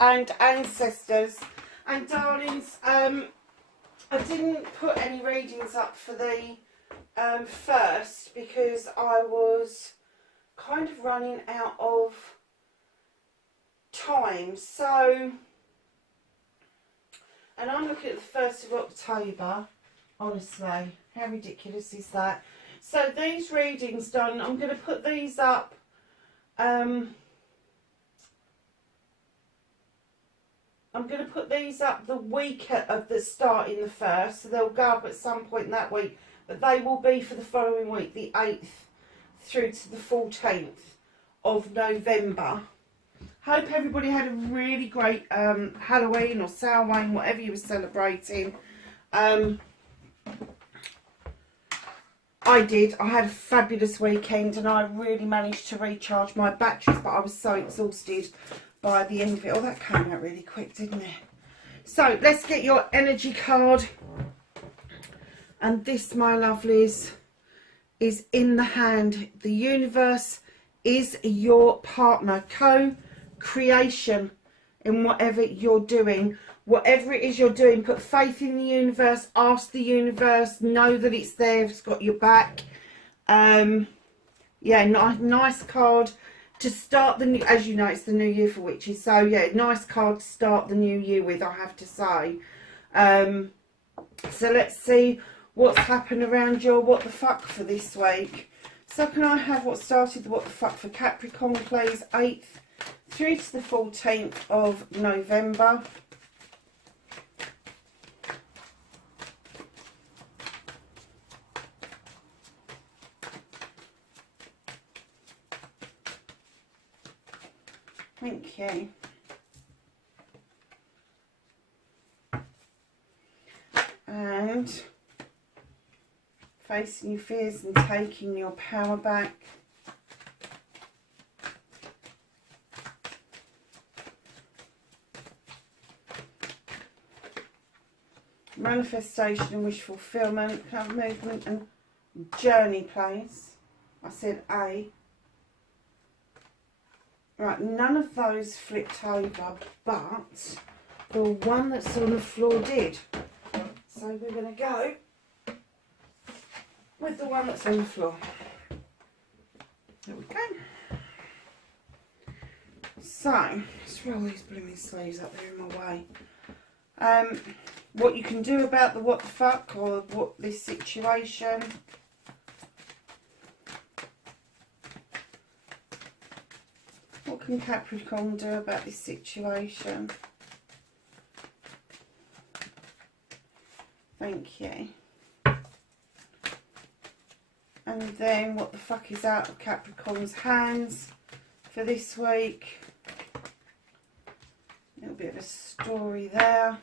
and ancestors. And darlings, I didn't put any readings up for the first because I was kind of running out of time. So, and I'm looking at the 1st of October. Honestly, how ridiculous is that? So these readings done, I'm going to put these up I'm going to put these up the week of the start in the 1st, so they'll go up at some point that week, but they will be for the following week, the 8th through to the 14th of November. Hope everybody had a really great Halloween or Samhain, whatever you were celebrating. I did. I had a fabulous weekend and I really managed to recharge my batteries, but I was so exhausted by the end of it. Oh, that came out really quick, didn't it? So let's get your energy card. And this, my lovelies, is in the hand. The universe is your partner. Co-creation in whatever you're doing. Whatever it is you're doing, put faith in the universe, ask the universe, know that it's there, it's got your back. Yeah, nice card to start the new, as you know, it's the new year for witches. So yeah, nice card to start the new year with, I have to say. So let's see what's happened around your what the fuck for this week. So can I have what started the what the fuck for Capricorn, please? 8th through to the 14th of November. Thank you. And facing your fears and taking your power back. Manifestation and wish fulfillment, movement and journey, please. I said A. Right, none of those flipped over, but the one that's on the floor did. So we're going to go with the one that's on the floor. There we go. So, let's roll these blooming sleeves up there in my way. What you can do about the what the fuck or what this situation. What can Capricorn do about this situation? Thank you. And then what the fuck is out of Capricorn's hands for this week? A little bit of a story there.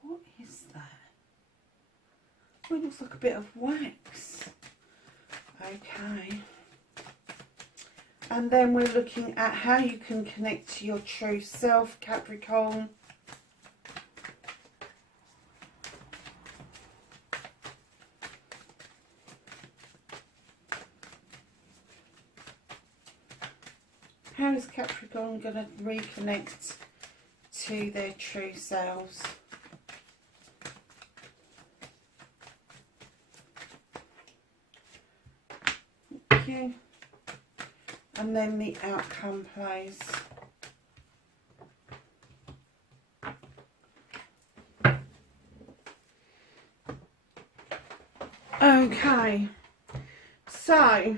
What is that? Oh, it looks like a bit of wax. Okay. And then we're looking at how you can connect to your true self, Capricorn. How is Capricorn going to reconnect to their true selves? Okay. And then the outcome, please. Okay. So,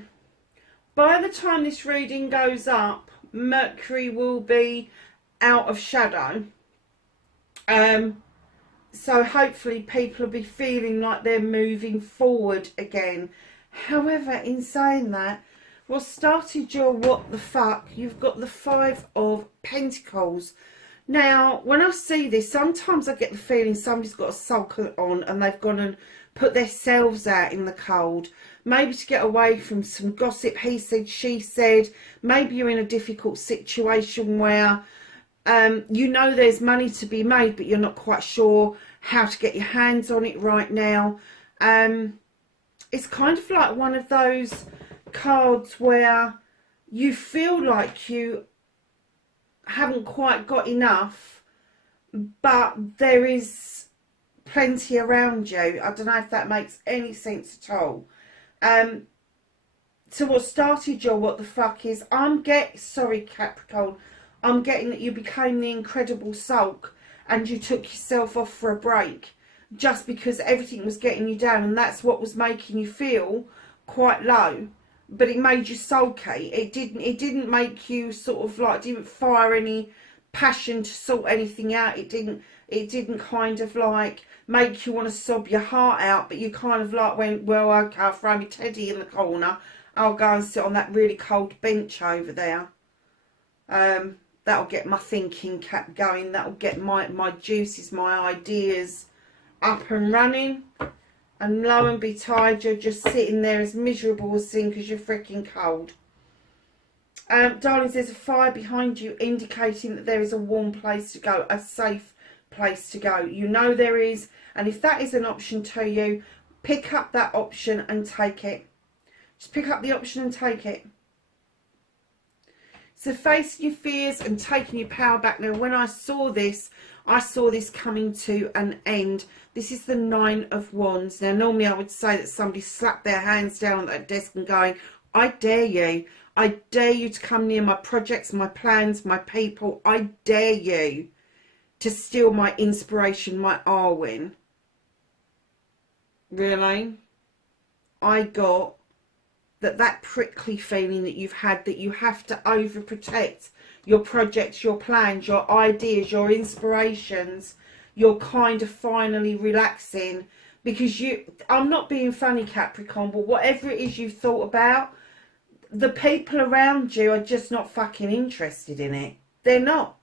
by the time this reading goes up, Mercury will be out of shadow. So hopefully people will be feeling like they're moving forward again. However, in saying that, what started your what the fuck, you've got the 5 of Pentacles. Now, when I see this, sometimes I get the feeling somebody's got a sulk on and they've gone and put themselves out in the cold. Maybe to get away from some gossip, he said, she said. Maybe you're in a difficult situation where you know there's money to be made, but you're not quite sure how to get your hands on it right now. It's kind of like one of those cards where you feel like you haven't quite got enough, but there is plenty around you. I don't know if that makes any sense at all. So what started your what the fuck is, sorry Capricorn, I'm getting that you became the incredible sulk and you took yourself off for a break just because everything was getting you down, and that's what was making you feel quite low. But it made you sulky. It didn't make you sort of like, didn't fire any passion to sort anything out. It didn't kind of like make you want to sob your heart out, but you kind of like went, well, okay, I'll throw my teddy in the corner. I'll go and sit on that really cold bench over there. That'll get my thinking cap going. That'll get my juices, my ideas up and running. And lo and betide, you're just sitting there as miserable as sin because you're freaking cold. Darlings, there's a fire behind you indicating that there is a warm place to go, a safe place to go. You know there is, and if that is an option to you, pick up that option and take it. Just pick up the option and take it. So facing your fears and taking your power back. Now, when I saw this coming to an end. This is the 9 of Wands. Now, normally I would say that somebody slapped their hands down on that desk and going, I dare you. I dare you to come near my projects, my plans, my people. I dare you to steal my inspiration, my Arwen. Really? I got that prickly feeling that you've had, that you have to overprotect your projects, your plans, your ideas, your inspirations. You're kind of finally relaxing because I'm not being funny, Capricorn, but whatever it is you've thought about, the people around you are just not fucking interested in it. They're not.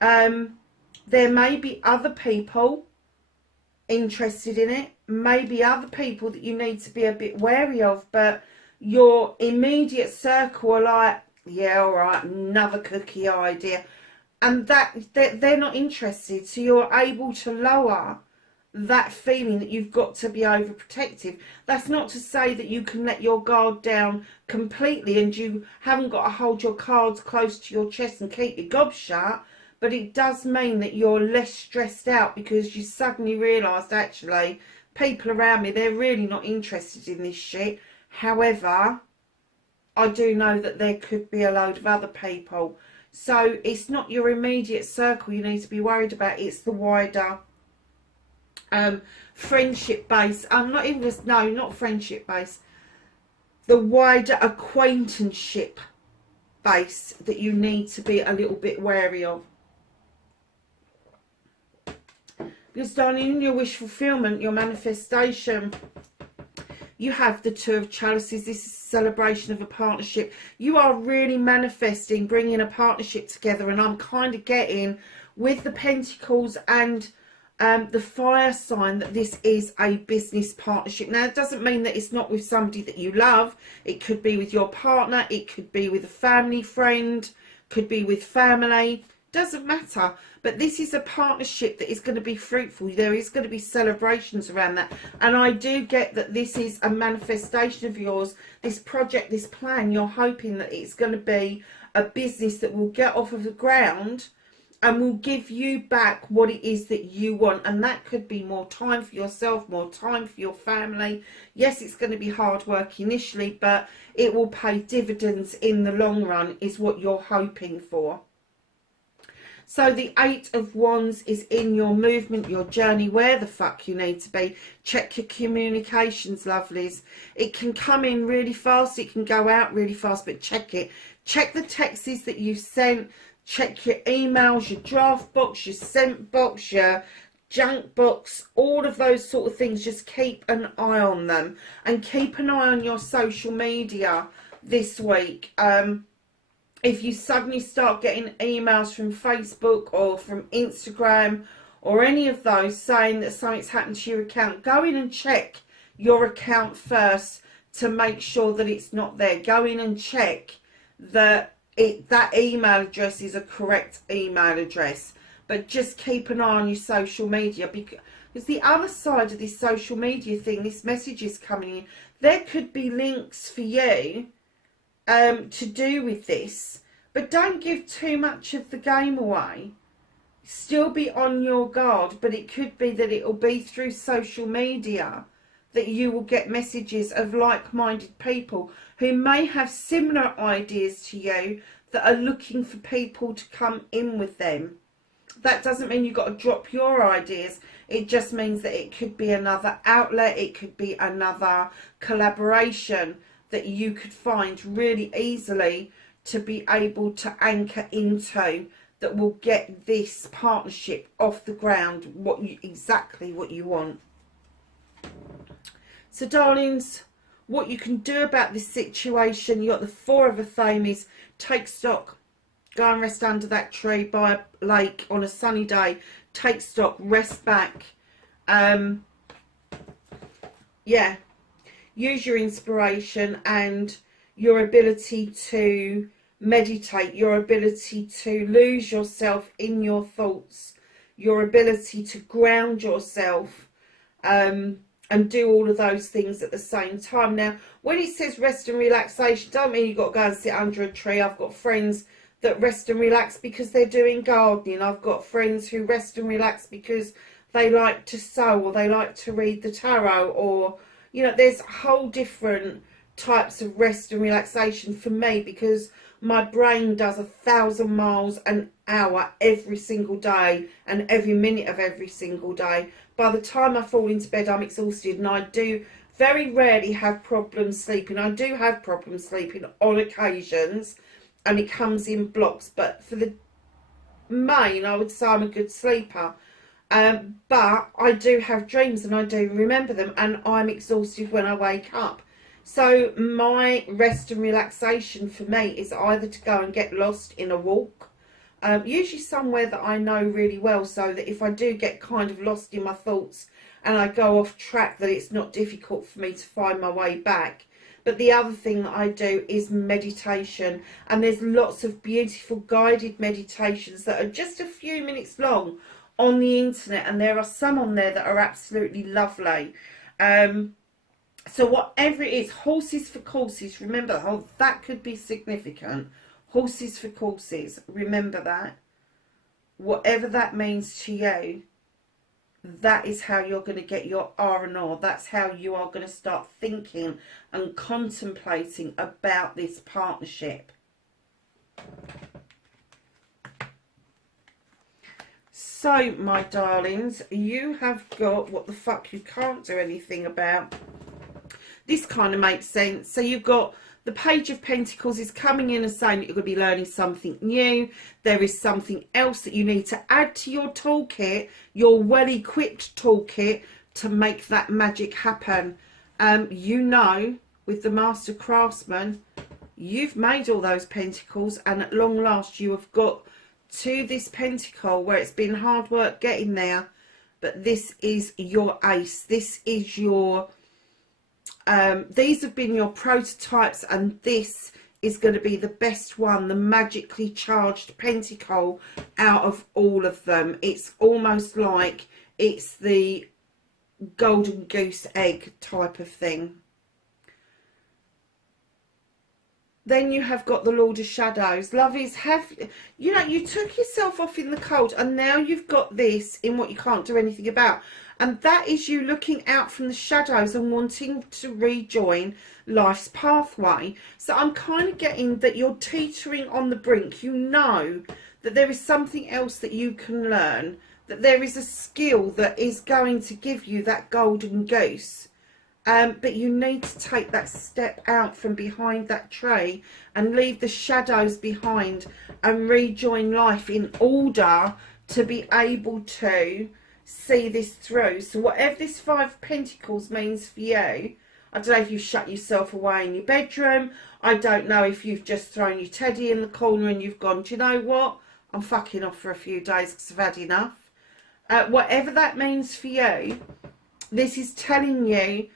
There may be other people interested in it, maybe other people that you need to be a bit wary of, but your immediate circle are like, yeah, all right, another cookie idea, and that they're not interested. So you're able to lower that feeling that you've got to be overprotective. That's not to say that you can let your guard down completely and you haven't got to hold your cards close to your chest and keep your gob shut, but it does mean that you're less stressed out because you suddenly realised, actually, people around me, they're really not interested in this shit. However, I do know that there could be a load of other people. So it's not your immediate circle you need to be worried about. It's the wider friendship base. Not friendship base. The wider acquaintanceship base that you need to be a little bit wary of. Because, darling, in your wish fulfillment, your manifestation, you have the 2 of Chalices. This is a celebration of a partnership. You are really manifesting, bringing a partnership together. And I'm kind of getting, with the Pentacles and the fire sign, that this is a business partnership. Now, it doesn't mean that it's not with somebody that you love. It could be with your partner. It could be with a family friend. Could be with family. Doesn't matter. But this is a partnership that is going to be fruitful. There is going to be celebrations around that. And I do get that this is a manifestation of yours. This project, this plan, you're hoping that it's going to be a business that will get off of the ground and will give you back what it is that you want. And that could be more time for yourself, more time for your family. Yes, it's going to be hard work initially, but it will pay dividends in the long run, is what you're hoping for. So the 8 of Wands is in your movement, your journey, where the fuck you need to be. Check your communications, lovelies. It can come in really fast, it can go out really fast, but check it. Check the texts that you've sent. Check your emails, your draft box, your sent box, your junk box, all of those sort of things. Just keep an eye on them. And keep an eye on your social media this week. If you suddenly start getting emails from Facebook or from Instagram or any of those saying that something's happened to your account, go in and check your account first to make sure that it's not there. Go in and check that that email address is a correct email address. But just keep an eye on your social media, because the other side of this social media thing, this message is coming in. There could be links for you to do with this, But don't give too much of the game away. Still be on your guard, but it could be that it will be through social media that you will get messages of like-minded people who may have similar ideas to you that are looking for people to come in with them. That doesn't mean you've got to drop your ideas. It just means that it could be another outlet. It could be another collaboration that you could find really easily to be able to anchor into, that will get this partnership off the ground, exactly what you want. So darlings, what you can do about this situation, you got the Four of Athames. Take stock. Go and rest under that tree by a lake on a sunny day. Take stock, rest back. Yeah, use your inspiration and your ability to meditate, your ability to lose yourself in your thoughts, your ability to ground yourself, and do all of those things at the same time. Now, when it says rest and relaxation, don't mean you've got to go and sit under a tree. I've got friends that rest and relax because they're doing gardening. I've got friends who rest and relax because they like to sew, or they like to read the tarot, or, you know, there's whole different types of rest and relaxation for me, because my brain does 1,000 miles an hour every single day, and every minute of every single day. By the time I fall into bed, I'm exhausted, and I do very rarely have problems sleeping. I do have problems sleeping on occasions, and it comes in blocks, but for the main, I would say I'm a good sleeper. But I do have dreams, and I do remember them, and I'm exhausted when I wake up. So my rest and relaxation for me is either to go and get lost in a walk, usually somewhere that I know really well, so that if I do get kind of lost in my thoughts and I go off track, that it's not difficult for me to find my way back. But the other thing that I do is meditation, and there's lots of beautiful guided meditations that are just a few minutes long on the internet, and there are some on there that are absolutely lovely. So whatever it is, horses for courses, remember, oh, that could be significant. Horses for courses, remember that. Whatever that means to you, that is how you're going to get your R&R. That's how you are going to start thinking and contemplating about this partnership. So, my darlings, you have got what the fuck you can't do anything about. This kind of makes sense. So you've got the Page of Pentacles is coming in and saying that you're going to be learning something new. There is something else that you need to add to your toolkit, your well-equipped toolkit, to make that magic happen. You know, with the Master Craftsman, you've made all those pentacles, and at long last you have got to this pentacle where it's been hard work getting there. But this is your ace. This is your... these have been your prototypes, and this is going to be the best one, the magically charged pentacle out of all of them. It's almost like it's the golden goose egg type of thing. Then you have got the Lord of Shadows. Lovies, you know, you took yourself off in the cold, and now you've got this in what you can't do anything about. And that is you looking out from the shadows and wanting to rejoin life's pathway. So I'm kind of getting that you're teetering on the brink. You know that there is something else that you can learn, that there is a skill that is going to give you that golden goose. But you need to take that step out from behind that tree and leave the shadows behind and rejoin life in order to be able to see this through. So whatever this Five of Pentacles means for you, I don't know if you've shut yourself away in your bedroom. I don't know if you've just thrown your teddy in the corner and you've gone, do you know what? I'm fucking off for a few days because I've had enough. Whatever that means for you, this is telling you,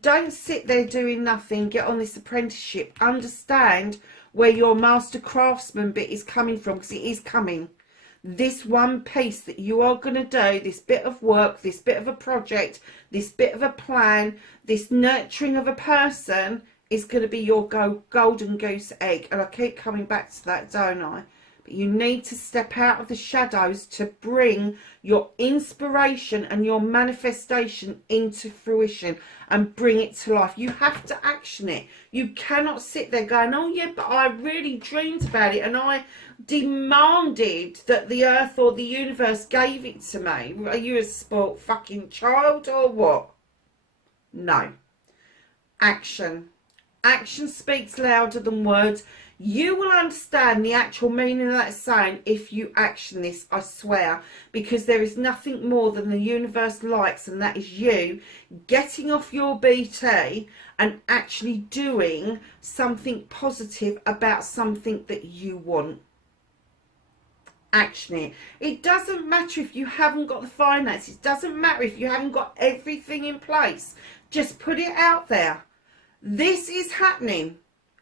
don't sit there doing nothing. Get on this apprenticeship. Understand where your Master Craftsman bit is coming from, because it is coming. This one piece that you are going to do, this bit of work, this bit of a project, this bit of a plan, this nurturing of a person, is going to be your golden goose egg. And I keep coming back to that, don't I? But you need to step out of the shadows to bring your inspiration and your manifestation into fruition and bring it to life. You have to action it. You cannot sit there going, oh yeah, but I really dreamed about it and I demanded that the earth or the universe gave it to me. Are you a spoilt fucking child or what? No. Action. Action speaks louder than words. You will understand the actual meaning of that saying if you action this, I swear, because there is nothing more than the universe likes, and that is you getting off your BT and actually doing something positive about something that you want. Action it. It doesn't matter if you haven't got the finances. It doesn't matter if you haven't got everything in place. Just put it out there. This is happening.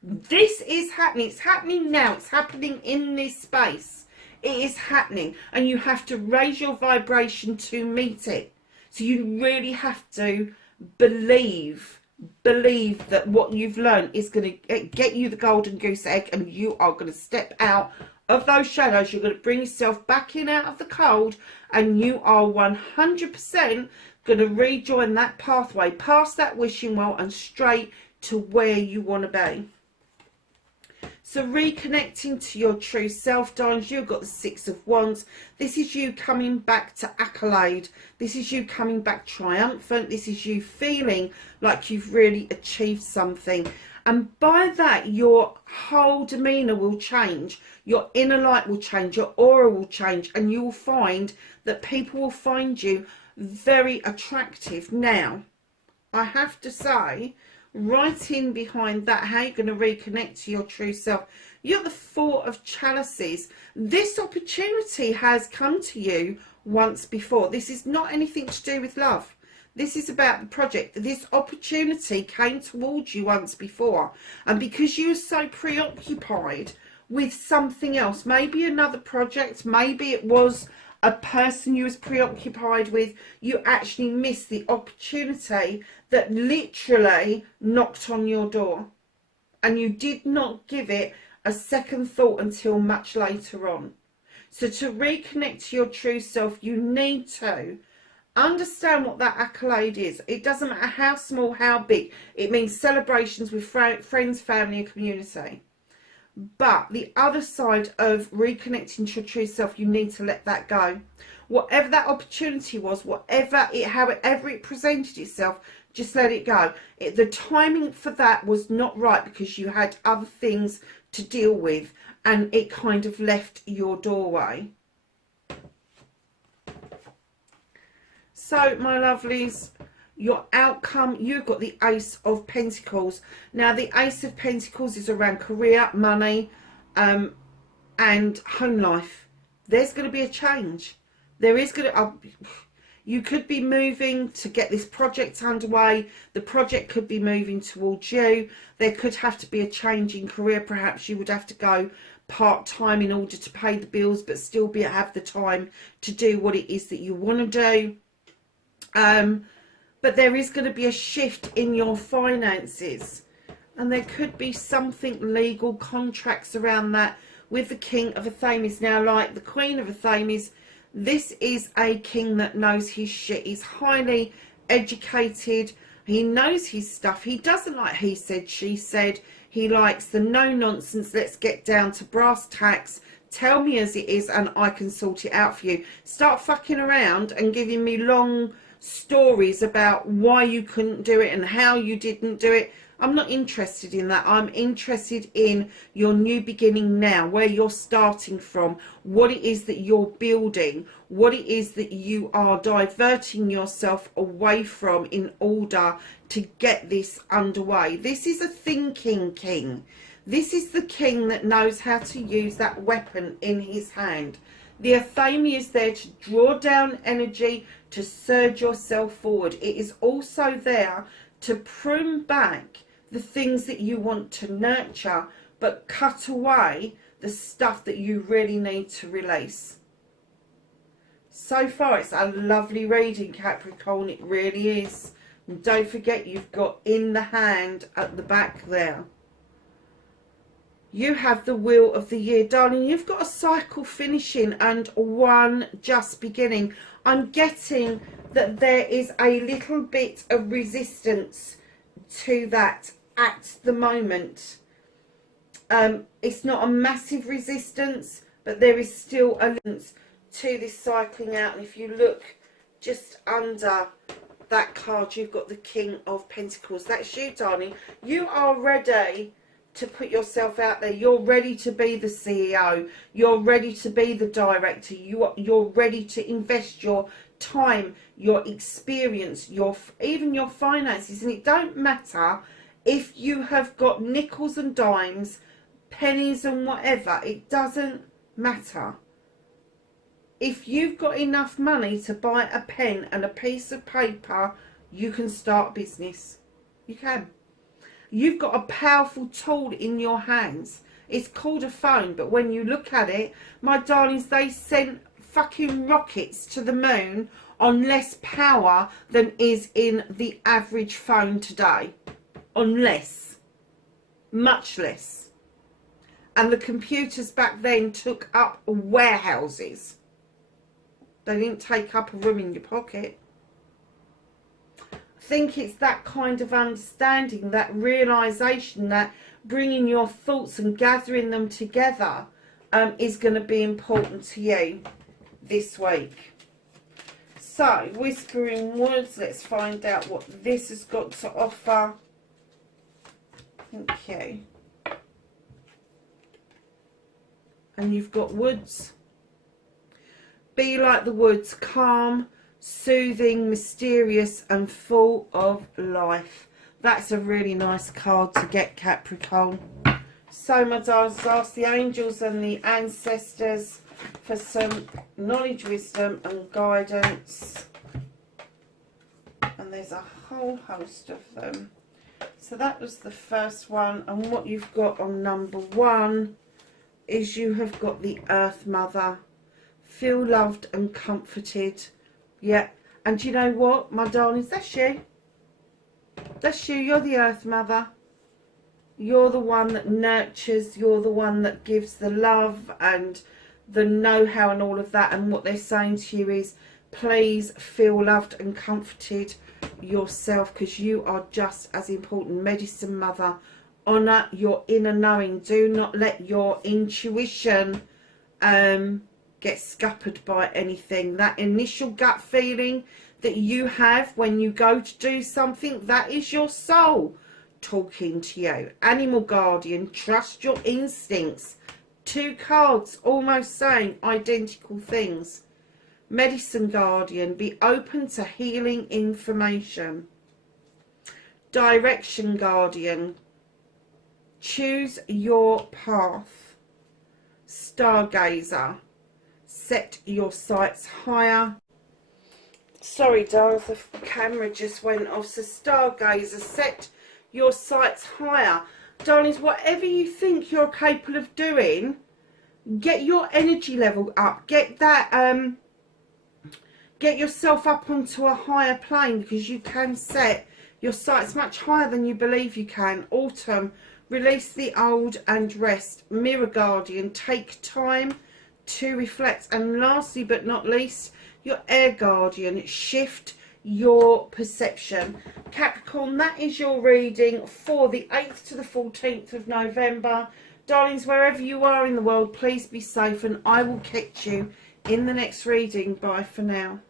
This is happening. It's happening now. It's happening in this space. It is happening. And you have to raise your vibration to meet it. So you really have to believe that what you've learned is going to get you the golden goose egg, and you are going to step out of those shadows. You're going to bring yourself back in out of the cold, and you are 100% going to rejoin that pathway past that wishing well and straight to where you want to be. So reconnecting to your true self, darlings. You've got the Six of Wands. This is you coming back to accolade. This is you coming back triumphant. This is you feeling like you've really achieved something. And by that, your whole demeanour will change. Your inner light will change. Your aura will change. And you will find that people will find you very attractive. Now, I have to say, right in behind that, how you're going to reconnect to your true self, you're the Four of Chalices. This opportunity has come to you once before. This is not anything to do with love. This is about the project. This opportunity came towards you once before. And because you were so preoccupied with something else, maybe another project, maybe it was a person you was preoccupied with, you actually missed the opportunity that literally knocked on your door. And you did not give it a second thought until much later on. So to reconnect to your true self, you need to understand what that accolade is. It doesn't matter how small, how big. It means celebrations with friends, family and community. But the other side of reconnecting to your true self, you need to let that go. Whatever that opportunity was, however it presented itself, just let it go. The timing for that was not right because you had other things to deal with, and it kind of left your doorway. So, my lovelies, your outcome, you've got the Ace of Pentacles. Now, the Ace of Pentacles is around career, money, and home life. There's going to be a change. There is going to... you could be moving to get this project underway. The project could be moving towards you. There could have to be a change in career. Perhaps you would have to go part-time in order to pay the bills, but still have the time to do what it is that you want to do. But there is going to be a shift in your finances, and there could be something legal, contracts around that with the King of Athames. Now, like the Queen of Athames, this is a king that knows his shit. He's highly educated. He knows his stuff. He doesn't like he said, she said. He likes the no nonsense. Let's get down to brass tacks. Tell me as it is and I can sort it out for you. Start fucking around and giving me long stories about why you couldn't do it and how you didn't do it. I'm not interested in that. I'm interested in your new beginning now, where you're starting from, what it is that you're building, what it is that you are diverting yourself away from in order to get this underway. This is a thinking king. This is the king that knows how to use that weapon in his hand. The Athame is there to draw down energy, to surge yourself forward. It is also there to prune back the things that you want to nurture, but cut away the stuff that you really need to release. So far, it's a lovely reading, Capricorn. It really is. And don't forget, you've got in the hand at the back there. You have the Wheel of the Year. Darling, you've got a cycle finishing and one just beginning. I'm getting that there is a little bit of resistance to that at the moment. It's not a massive resistance, but there is still a resistance to this cycling out. And if you look just under that card, you've got the King of Pentacles. That's you, darling. You are ready to put yourself out there. You're ready to be the CEO. You're ready to be the director. You're ready to invest your time, your experience, even your finances. And it don't matter if you have got nickels and dimes, pennies and whatever. It doesn't matter. If you've got enough money to buy a pen and a piece of paper, you can start business. You can. You've got a powerful tool in your hands. It's called a phone, but when you look at it, my darlings, they sent fucking rockets to the moon on less power than is in the average phone today. On less. Much less. And the computers back then took up warehouses. They didn't take up a room in your pocket. I think it's that kind of understanding, that realisation, that bringing your thoughts and gathering them together is going to be important to you this week. So, Whispering Woods, let's find out what this has got to offer. Thank you. And you've got Woods. Be like the woods, calm, soothing, mysterious and full of life. That's a really nice card to get, Capricorn. So, my darlings, ask the angels and the ancestors for some knowledge, wisdom and guidance. And there's a whole host of them. So that was the first one. And what you've got on number 1 is you have got the Earth Mother. Feel loved and comforted. Yeah. And you know what, my darlings, that's you. That's you. You're the Earth Mother. You're the one that nurtures. You're the one that gives the love and the know-how and all of that. And what they're saying to you is, please feel loved and comforted yourself, because you are just as important. Medicine Mother. Honour your inner knowing. Do not let your intuition get scuppered by anything. That initial gut feeling that you have when you go to do something, that is your soul talking to you. Animal Guardian, trust your instincts. 2 cards almost saying identical things. Medicine Guardian, be open to healing information. Direction Guardian, choose your path. Stargazer, set your sights higher. Sorry, darling, the camera just went off. So, Stargazer, set your sights higher. Darlings, whatever you think you're capable of doing, get your energy level up. Get that, get yourself up onto a higher plane, because you can set your sights much higher than you believe you can. Autumn, release the old and rest. Mirror Guardian, take time to reflect. And lastly but not least, your Air Guardian, shift your perception. Capricorn, that is your reading for the 8th to the 14th of November. Darlings, wherever you are in the world, please be safe, and I will catch you in the next reading. Bye for now.